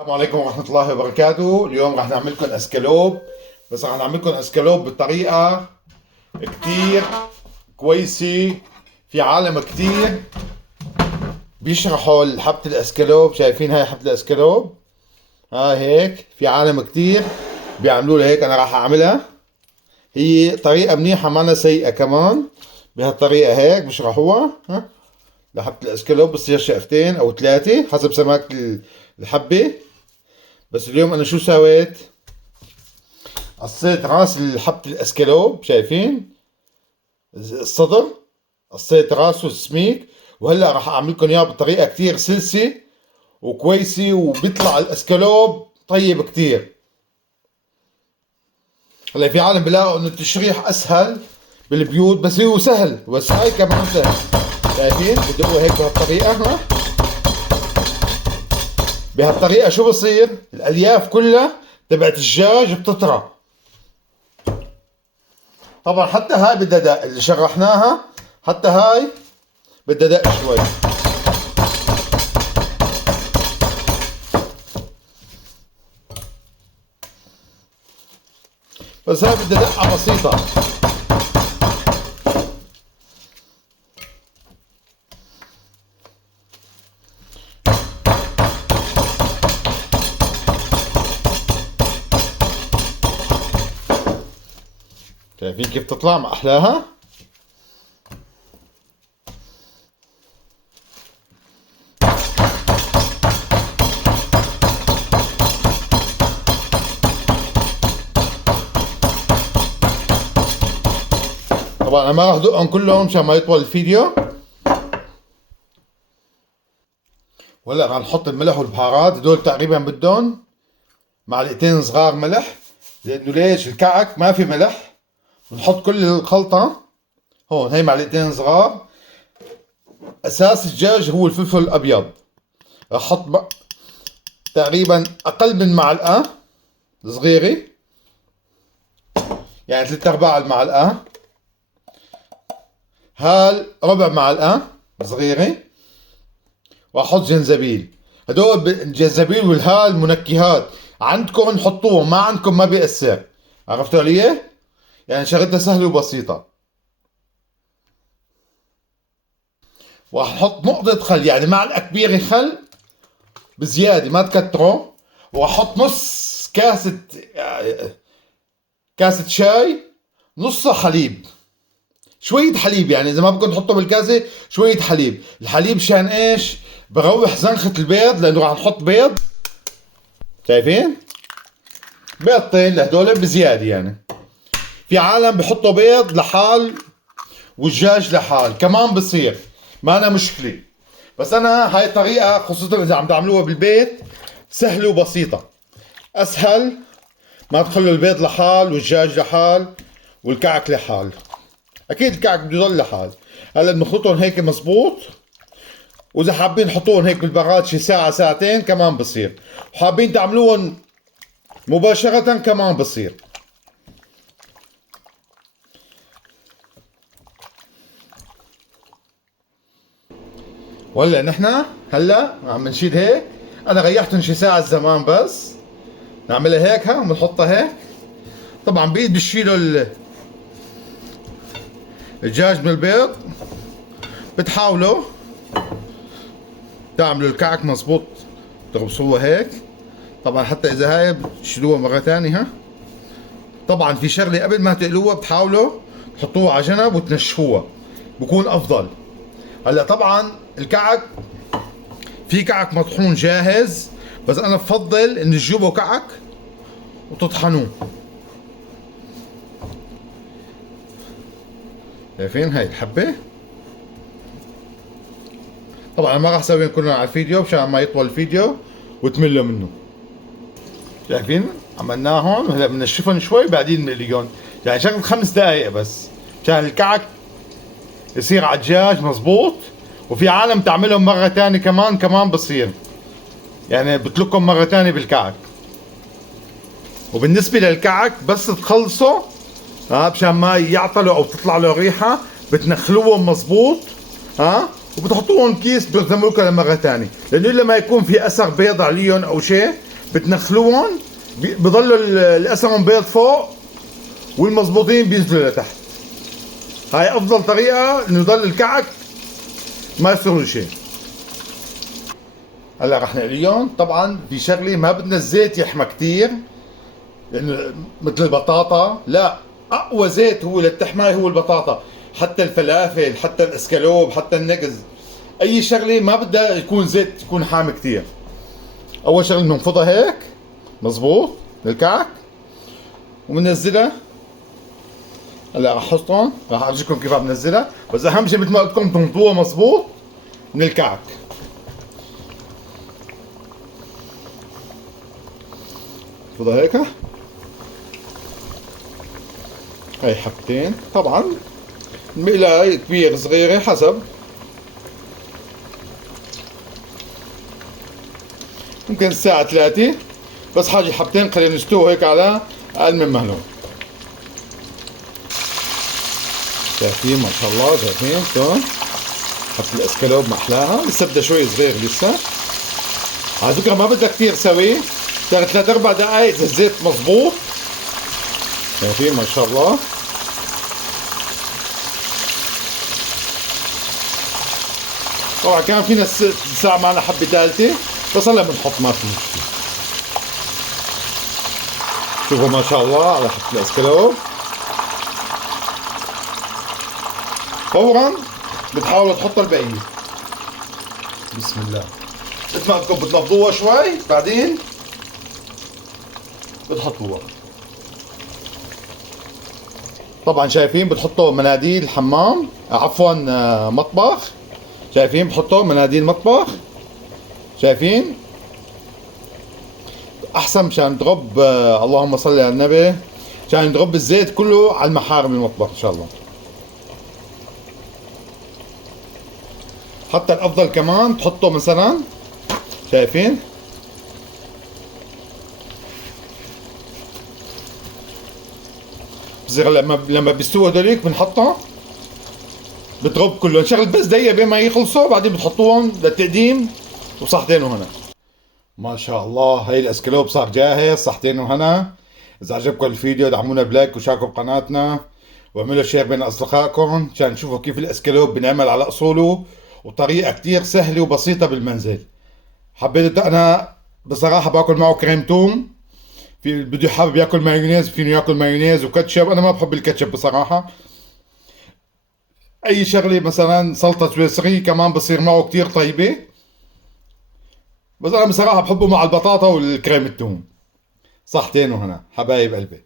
السلام عليكم ورحمة الله وبركاته. اليوم راح نعمل لكم اسكالوب، بس راح نعمل لكم اسكالوب بطريقة كتير كويسة. في عالم كتير بيشرحوا حبة الاسكالوب، شايفين هاي حبة الاسكالوب؟ هاي هيك في عالم كتير بيعملوا لها هيك، انا راح اعملها. هي طريقة منيحة مانا سيئة كمان. بهالطريقة هيك بيشرحوها لحبة الاسكالوب بتصير شقفتين او ثلاثة حسب سماكة الحبة. بس اليوم انا شو سويت؟ قصيت راس حبة الاسكالوب، شايفين الصدر؟ قصيت راسه السميك، وهلا راح اعمل لكم اياه بطريقة كتير سلسة وكويسة، وبيطلع الاسكالوب طيب كتير. هلا في عالم بلاقوا انه التشريح اسهل بالبيوت، بس هو سهل، بس هاي كمان سهل. شايفين بدقوا هيك بهالطريقة بهالطريقة شو بصير؟ الالياف كلها تبعت الدجاج بتطرى. طبعا حتى هاي بدها دق اللي شرحناها، حتى هاي بدها دق شوي. بس هاي بدها دقة بسيطة. شايفين كيف تطلع ما احلاها؟ طبعا انا ما راح ادقهم كلهم مشان ما يطول الفيديو. وهلا راح نحط الملح والبهارات، هدول تقريبا بدهم معلقتين صغار ملح، لانه ليش الكعك ما في ملح. بنحط كل الخلطة هون، هي معلقتين صغار. اساس الدجاج هو الفلفل الابيض، راح احط تقريبا اقل من معلقة صغيرة، يعني 3/4 المعلقة. هال ربع معلقة صغيرة. واحط جنزبيل. هدول الجنزبيل والهال منكهات، عندكم حطوهم، ما عندكم ما بيأثر. عرفتوا علي؟ يعني شغلتها سهلة وبسيطة. وراح نحط نقطة خل، يعني معلقة كبيرة خل بزيادة، ما تكتروا. واحط نص كاسة شاي، نصها حليب، شوية حليب، يعني إذا ما بدكم تحطوا بالكاسة شوية حليب. الحليب شان إيش؟ بروح زنخة البيض، لأنه راح نحط بيض. شايفين؟ بيضتين لهدول بزيادة يعني. في عالم بحطوا بيض لحال والدجاج لحال كمان بصير، ما أنا مشكلة. بس أنا هاي طريقة، خصوصا إذا عم تعملوها بالبيت، سهلة وبسيطة. أسهل ما تخلوا البيض لحال والدجاج لحال والكعك لحال. أكيد الكعك بده يضل لحال. هلا بنخلطهم هيك مزبوط، واذا حابين تحطوهم هيك بالبراد شي ساعة ساعتين كمان بصير، وحابين تعملوهم مباشرة كمان بصير. ولا نحن هلا عم نشيل هيك، انا ريحتهم شي ساعة زمان، بس نعملها هيك وبنحطها هيك. طبعا بيد بتشيلوا الدجاج من البيض، بتحاولوا تعملوا الكعك مزبوط، تغبصوها هيك. طبعا حتى اذا هاي بتشيلوها مرة ثانية. طبعا في شغله قبل ما تقلوها بتحاولوا تحطوها على جنب وتنشفوها، بكون افضل. هلا طبعا الكعك، في كعك مطحون جاهز، بس انا بفضل ان تجيبوا كعك وتطحنوه. شايفين هاي الحبه؟ طبعا ما راح اسويهم كلهم على الفيديو مشان ما يطول الفيديو وتملوا منه. شايفين عملناهم، هلا بنشفهم شوي بعدين بنقليهم، يعني شغل 5 دقائق بس مشان الكعك يصير على الدجاج مزبوط. وفي عالم تعملهم مرة تانية كمان بصير، يعني بتلكم مرة تانية بالكعك. وبالنسبة للكعك بس تخلصوا مشان ما يعطلوا او تطلع له ريحة، بتنخلوهم مزبوط وبتحطوهم كيس بيرزموا لكم مرة تانية، لانه الا ما يكون في اثر بيض عليهم او شيء بتنخلوهم بضلوا الاسهم بيض فوق والمظبوطين بينزلوا لتحت. هاي افضل طريقه انه يضل الكعك ما يصير له شيء. هلا رح نقليهم. طبعا في شغله ما بدنا الزيت يحمى كثير لانه مثل البطاطا، لا، اقوى زيت هو للتحماي هو البطاطا، حتى الفلافل، حتى الاسكالوب، حتى النقز، اي شغله ما بدها يكون زيت يكون حامي كثير. اول شغله بننفضها هيك مزبوط للكعك وبننزلها. هلا رح احطهم، رح ارجيكم كيف عم بنزلها، بس اهم شيء مثل ما قلت لكم تنطوها مزبوط من الكعك. نفضها هيك. هاي حبتين طبعا، مقلاية كبير صغيرة حسب، ممكن الساعة 3، بس حاجة حبتين خلينا نستووا هيك على أقل من مهلهم. شايفين ما شاء الله، شايفين شلون حط الاسكالوب محلاها، لسه بدها شوي صغير لسه. على فكرة ما بدها كثير سوي، ترى 3-4 دقايق الزيت مظبوط. شايفين ما شاء الله. طبعا كان فينا الساعة معنا حبة ثالثة، بس هلا بنحط ما في مشكلة. شوفوا ما شاء الله على حط الاسكالوب. فورا بتحاولوا تحطوا البقية. بسم الله. مثل ما بدكم بتنفضوها شوي، بعدين بتحطوها. طبعا شايفين بتحطوا مناديل حمام، عفوا مطبخ. شايفين بتحطوا مناديل مطبخ، شايفين احسن مشان تغب اللهم صل على النبي، مشان تغب الزيت كله على المحارم المطبخ ان شاء الله. حتى الافضل كمان تحطوا مثلا، شايفين بصير لما بيستووا هذوليك بنحطها بتغب كله، نشغل بس دقيقة بين ما يخلصوا، بعدين بتحطوهم للتقديم وصحتين وهنا. ما شاء الله هاي الاسكالوب صار جاهز، صحتين وهنا. اذا عجبكم الفيديو دعمونا بلايك وشاركوا بقناتنا واعملوا شير بين اصدقائكم عشان تشوفوا كيف الاسكالوب بنعمل على اصوله وطريقة كتير سهلة وبسيطة بالمنزل. حبيت انا بصراحة باكل معه كريم توم، في بده حابب ياكل مايونيز فينه ياكل مايونيز وكاتشب، انا ما بحب الكاتشب بصراحة. اي شغلة مثلا سلطة سويسري كمان بصير معه كتير طيبة، بس انا بصراحة بحبه مع البطاطا والكريم التوم. صحتين وهنا حبايب قلبي.